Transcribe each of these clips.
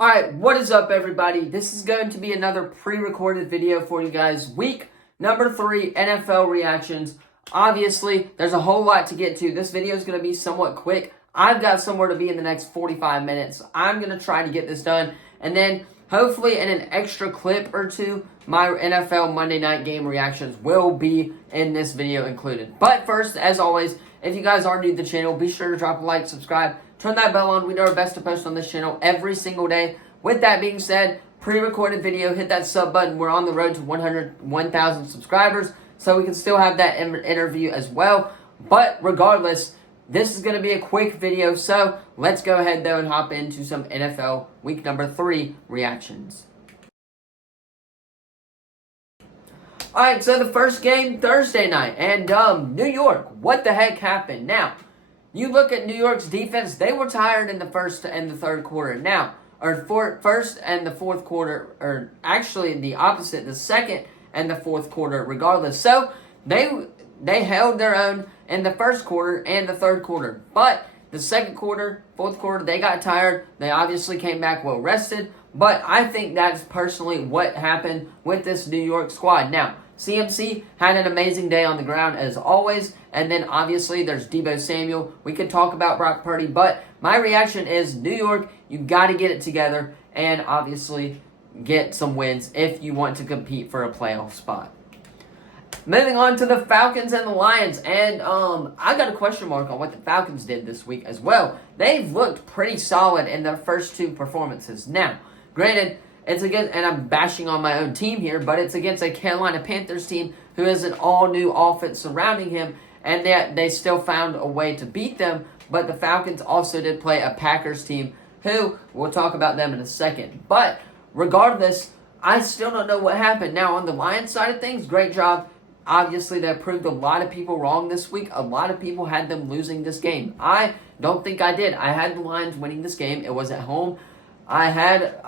Alright, what is up everybody? This is going to be another pre-recorded video for you guys. Week number 3 NFL reactions. Obviously, there's a whole lot to get to. This video is going to be somewhat quick. I've got somewhere to be in the next 45 minutes. I'm going to try to get this done. And then, hopefully in an extra clip or two, my NFL Monday Night Game reactions will be in this video included. But first, as always, if you guys are new to the channel, be sure to drop a like, subscribe, turn that bell on. We do our best to post on this channel every single day. With that being said, pre-recorded video, hit that sub button. We're on the road to 1,000 subscribers, so we can still have that interview as well. But regardless, this is going to be a quick video, so let's go ahead though and hop into some NFL week number 3 reactions. Alright, so the first game Thursday night, and New York, what the heck happened? Now, you look at New York's defense, they were tired in the first and the third quarter. Now, first and the fourth quarter, or actually the opposite, the second and the fourth quarter, regardless. So, they held their own in the first quarter and the third quarter. But the second quarter, fourth quarter, they got tired. They obviously came back well rested. But I think that's personally what happened with this New York squad. Now, CMC had an amazing day on the ground as always. And then obviously there's Deebo Samuel. We could talk about Brock Purdy. But my reaction is New York, you got to get it together. And obviously get some wins if you want to compete for a playoff spot. Moving on to the Falcons and the Lions, and I got a question mark on what the Falcons did this week as well. They've looked pretty solid in their first 2 performances. Now, granted, it's against, and I'm bashing on my own team here, but it's against a Carolina Panthers team who has an all-new offense surrounding him, and they still found a way to beat them. But the Falcons also did play a Packers team who, we'll talk about them in a second. But regardless, I still don't know what happened. Now, on the Lions side of things, great job. Obviously, that proved a lot of people wrong this week. A lot of people had them losing this game. I don't think I did. I had the Lions winning this game. It was at home. I had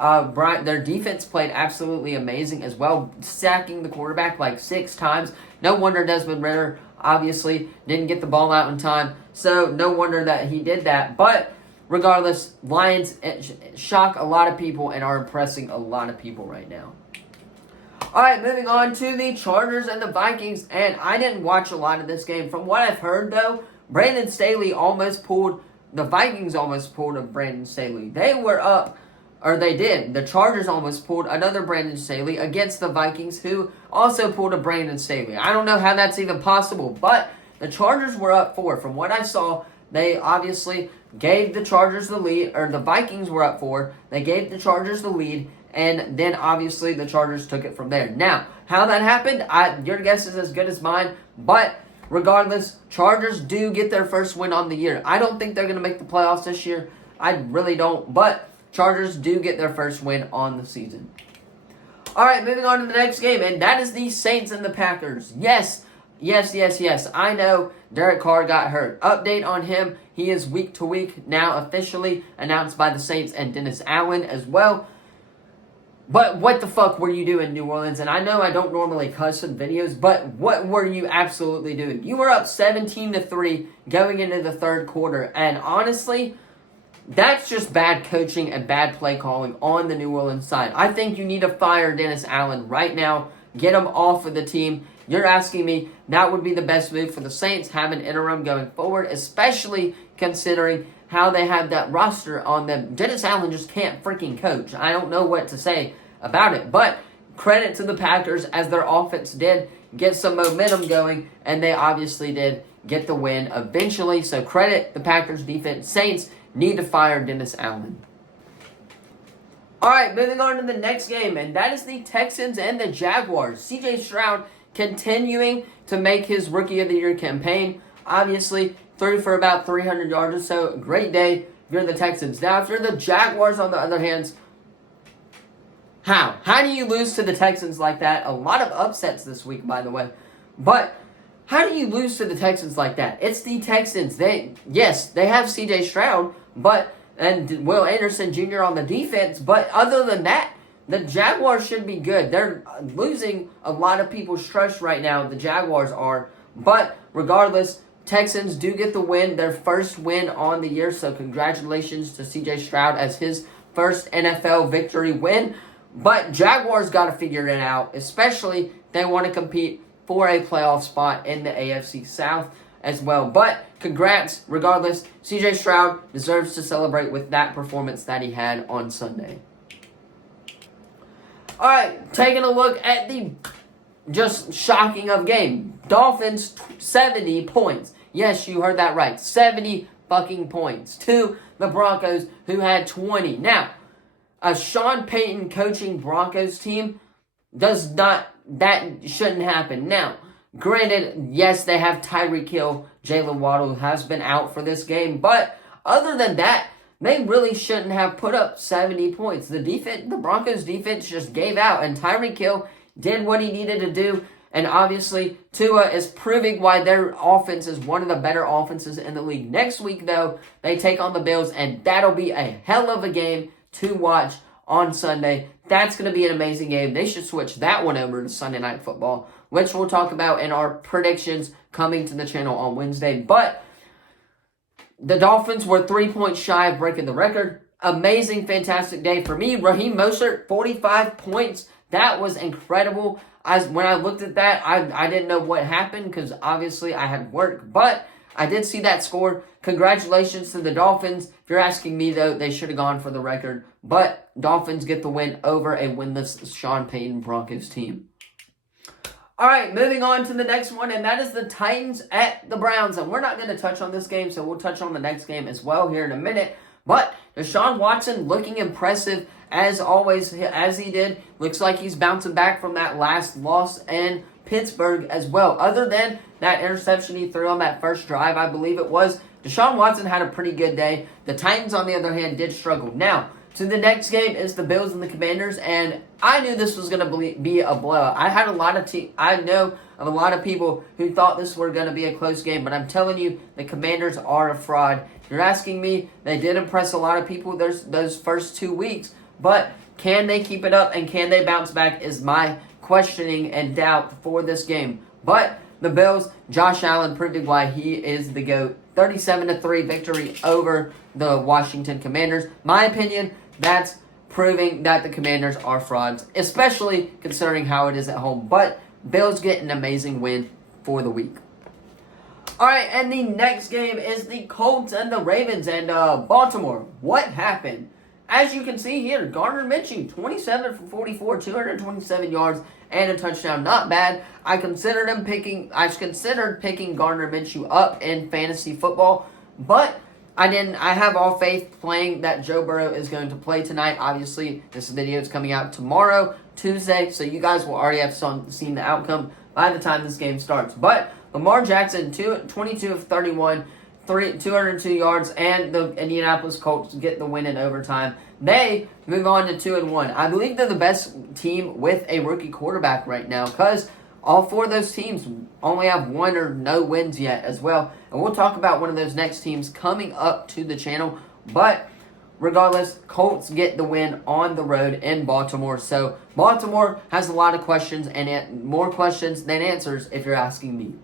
their defense played absolutely amazing as well, sacking the quarterback like 6 times. No wonder Desmond Ridder obviously didn't get the ball out in time. So no wonder that he did that. But regardless, Lions shock a lot of people and are impressing a lot of people right now. Alright, moving on to the Chargers and the Vikings, and I didn't watch a lot of this game. From what I've heard, though, Brandon Staley the Vikings almost pulled a Brandon Staley. They were up, or they did. The Chargers almost pulled another Brandon Staley against the Vikings, who also pulled a Brandon Staley. I don't know how that's even possible, but the Chargers were up 4. From what I saw, they obviously gave the Chargers the lead, or the Vikings were up 4. They gave the Chargers the lead, and then, obviously, the Chargers took it from there. Now, how that happened, your guess is as good as mine. But, regardless, Chargers do get their first win on the year. I don't think they're going to make the playoffs this year. I really don't. But, Chargers do get their first win on the season. Alright, moving on to the next game. And that is the Saints and the Packers. Yes. I know Derek Carr got hurt. Update on him. He is week to week now officially announced by the Saints and Dennis Allen as well. But what the fuck were you doing, New Orleans? And I know I don't normally cuss in videos, but what were you absolutely doing? You were up 17-3 going into the third quarter. And honestly, that's just bad coaching and bad play calling on the New Orleans side. I think you need to fire Dennis Allen right now. Get him off of the team. You're asking me, that would be the best move for the Saints, have an interim going forward, especially considering how they have that roster on them. Dennis Allen just can't freaking coach. I don't know what to say about it. But credit to the Packers as their offense did get some momentum going, and they obviously did get the win eventually. So credit the Packers defense. Saints need to fire Dennis Allen. Alright, moving on to the next game, and that is the Texans and the Jaguars. CJ Stroud continuing to make his Rookie of the Year campaign. Obviously, threw for about 300 yards or so. Great day if you're the Texans. Now, if you're the Jaguars, on the other hand, how? How do you lose to the Texans like that? A lot of upsets this week, by the way. But how do you lose to the Texans like that? It's the Texans. They have C.J. Stroud, and Will Anderson Jr. on the defense. But other than that, the Jaguars should be good. They're losing a lot of people's trust right now. The Jaguars are. But regardless, Texans do get the win, their first win on the year. So congratulations to C.J. Stroud as his first NFL victory win. But Jaguars got to figure it out, especially if they want to compete for a playoff spot in the AFC South as well. But congrats, regardless. CJ Stroud deserves to celebrate with that performance that he had on Sunday. All right, taking a look at the just shocking of game. Dolphins, 70 points. Yes, you heard that right. 70 fucking points to the Broncos, who had 20. Now, a Sean Payton coaching Broncos team that shouldn't happen. Now, granted, yes, they have Tyreek Hill, Jalen Waddle, who has been out for this game, but other than that, they really shouldn't have put up 70 points. The Broncos defense just gave out, and Tyreek Hill did what he needed to do, and obviously Tua is proving why their offense is one of the better offenses in the league. Next week, though, they take on the Bills, and that'll be a hell of a game to watch on Sunday. That's going to be an amazing game. They should switch that one over to Sunday Night Football, which we'll talk about in our predictions coming to the channel on Wednesday. But the Dolphins were 3 points shy of breaking the record. Amazing, fantastic day for me. Raheem Mostert, 45 points. That was incredible. When I looked at that, I didn't know what happened because obviously I had work. But I did see that score. Congratulations to the Dolphins. If you're asking me, though, they should have gone for the record. But Dolphins get the win over a winless Sean Payton Broncos team. All right, moving on to the next one, and that is the Titans at the Browns. And we're not going to touch on this game, so we'll touch on the next game as well here in a minute. But Deshaun Watson looking impressive as always, as he did. Looks like he's bouncing back from that last loss in Pittsburgh as well. Other than that interception he threw on that first drive, I believe it was, Deshaun Watson had a pretty good day. The Titans, on the other hand, did struggle. Now, to the next game is the Bills and the Commanders, and I knew this was going to be a blowout. I know of a lot of people who thought this were going to be a close game, but I'm telling you, the Commanders are a fraud. If you're asking me, they did impress a lot of people those first 2 weeks, but can they keep it up and can they bounce back is my questioning and doubt for this game. But the Bills, Josh Allen proving why he is the GOAT. 37-3 victory over the Washington Commanders. My opinion, that's proving that the Commanders are frauds, especially considering how it is at home. But Bills get an amazing win for the week. All right, and the next game is the Colts and the Ravens and Baltimore. What happened? As you can see here, Gardner Minshew, 27 for 44, 227 yards, and a touchdown. Not bad. I considered picking Gardner Minshew up in fantasy football, but I didn't. I have all faith playing that Joe Burrow is going to play tonight. Obviously, this video is coming out tomorrow, Tuesday, so you guys will already have seen the outcome by the time this game starts. But Lamar Jackson, 22 of 31, 202 yards, and the Indianapolis Colts get the win in overtime. They move on to 2-1. I believe they're the best team with a rookie quarterback right now because all four of those teams only have one or no wins yet as well. And we'll talk about one of those next teams coming up to the channel. But regardless, Colts get the win on the road in Baltimore. So Baltimore has a lot of questions and more questions than answers if you're asking me.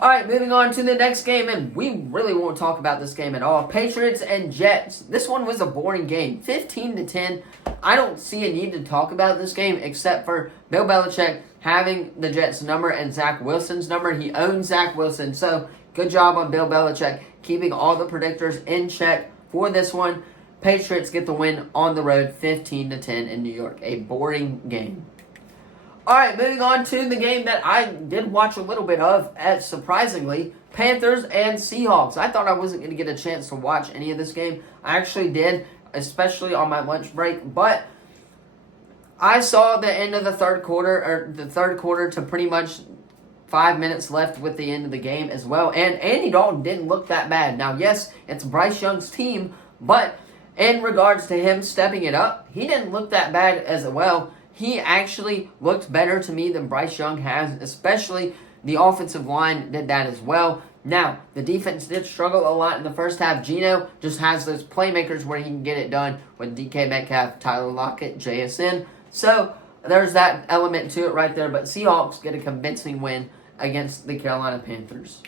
All right, moving on to the next game, and we really won't talk about this game at all. Patriots and Jets. This one was a boring game, 15-10. I don't see a need to talk about this game except for Bill Belichick having the Jets' number and Zach Wilson's number. He owns Zach Wilson, so good job on Bill Belichick keeping all the predictors in check for this one. Patriots get the win on the road, 15-10 in New York. A boring game. All right, moving on to the game that I did watch a little bit of, surprisingly, Panthers and Seahawks. I thought I wasn't going to get a chance to watch any of this game. I actually did, especially on my lunch break, but I saw the end of the third quarter to pretty much 5 minutes left with the end of the game as well, and Andy Dalton didn't look that bad. Now, yes, it's Bryce Young's team, but in regards to him stepping it up, he didn't look that bad as well. He actually looked better to me than Bryce Young has, especially the offensive line did that as well. Now, the defense did struggle a lot in the first half. Geno just has those playmakers where he can get it done with DK Metcalf, Tyler Lockett, JSN. So, there's that element to it right there. But Seahawks get a convincing win against the Carolina Panthers.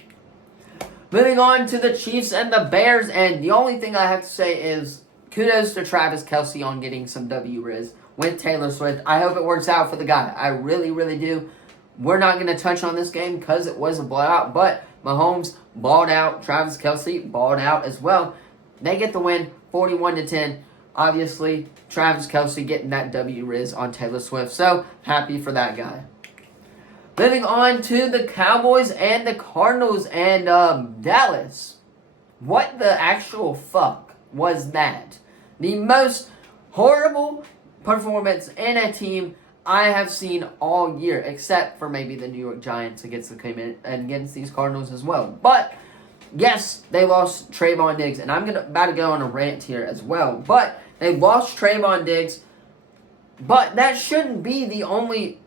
Moving on to the Chiefs and the Bears. And the only thing I have to say is kudos to Travis Kelce on getting some W Riz with Taylor Swift. I hope it works out for the guy. I really, really do. We're not going to touch on this game because it was a blowout, but Mahomes balled out. Travis Kelce balled out as well. They get the win, 41-10. Obviously, Travis Kelce getting that W Riz on Taylor Swift. So, happy for that guy. Moving on to the Cowboys and the Cardinals and Dallas. What the actual fuck was that? The most horrible performance in a team I have seen all year, except for maybe the New York Giants against these Cardinals as well. But yes, they lost Trayvon Diggs, and I'm about to go on a rant here as well. But they lost Trayvon Diggs, but that shouldn't be the only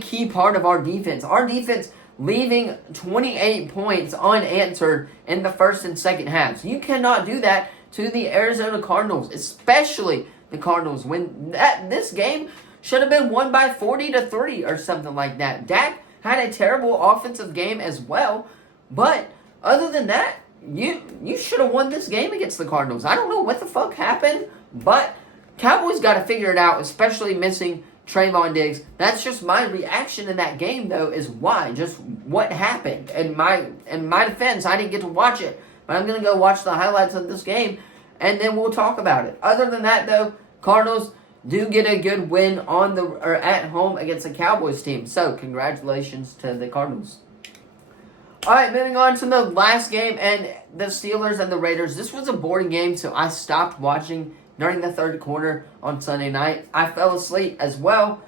key part of our defense. Our defense leaving 28 points unanswered in the first and second halves. You cannot do that to the Arizona Cardinals, especially the Cardinals, when this game should have been won by 40-3 or something like that. Dak had a terrible offensive game as well, but other than that, you should have won this game against the Cardinals. I don't know what the fuck happened, but Cowboys got to figure it out, especially missing Trayvon Diggs. That's just my reaction in that game, though, is why. Just what happened. In my defense, I didn't get to watch it, but I'm going to go watch the highlights of this game, and then we'll talk about it. Other than that, though, Cardinals do get a good win at home against the Cowboys team. So, congratulations to the Cardinals. All right, moving on to the last game, and the Steelers and the Raiders. This was a boring game, so I stopped watching during the third quarter on Sunday night. I fell asleep as well.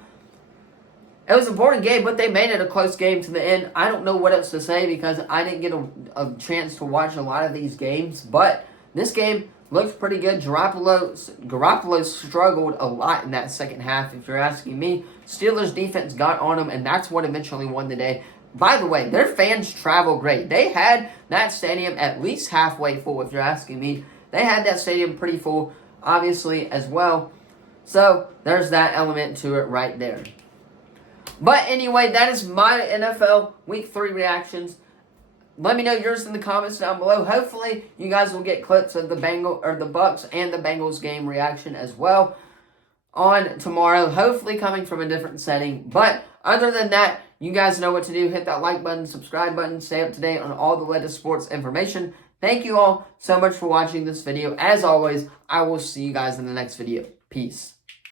It was a boring game, but they made it a close game to the end. I don't know what else to say because I didn't get a chance to watch a lot of these games, but this game looks pretty good. Garoppolo struggled a lot in that second half, if you're asking me. Steelers defense got on him, and that's what eventually won the day. By the way, their fans travel great. They had that stadium at least halfway full, if you're asking me. They had that stadium pretty full, obviously, as well. So, there's that element to it right there. But anyway, that is my NFL Week 3 reactions. Let me know yours in the comments down below. Hopefully, you guys will get clips of the Bucs and the Bengals game reaction as well on tomorrow. Hopefully, coming from a different setting. But other than that, you guys know what to do. Hit that like button, subscribe button, stay up to date on all the latest sports information. Thank you all so much for watching this video. As always, I will see you guys in the next video. Peace.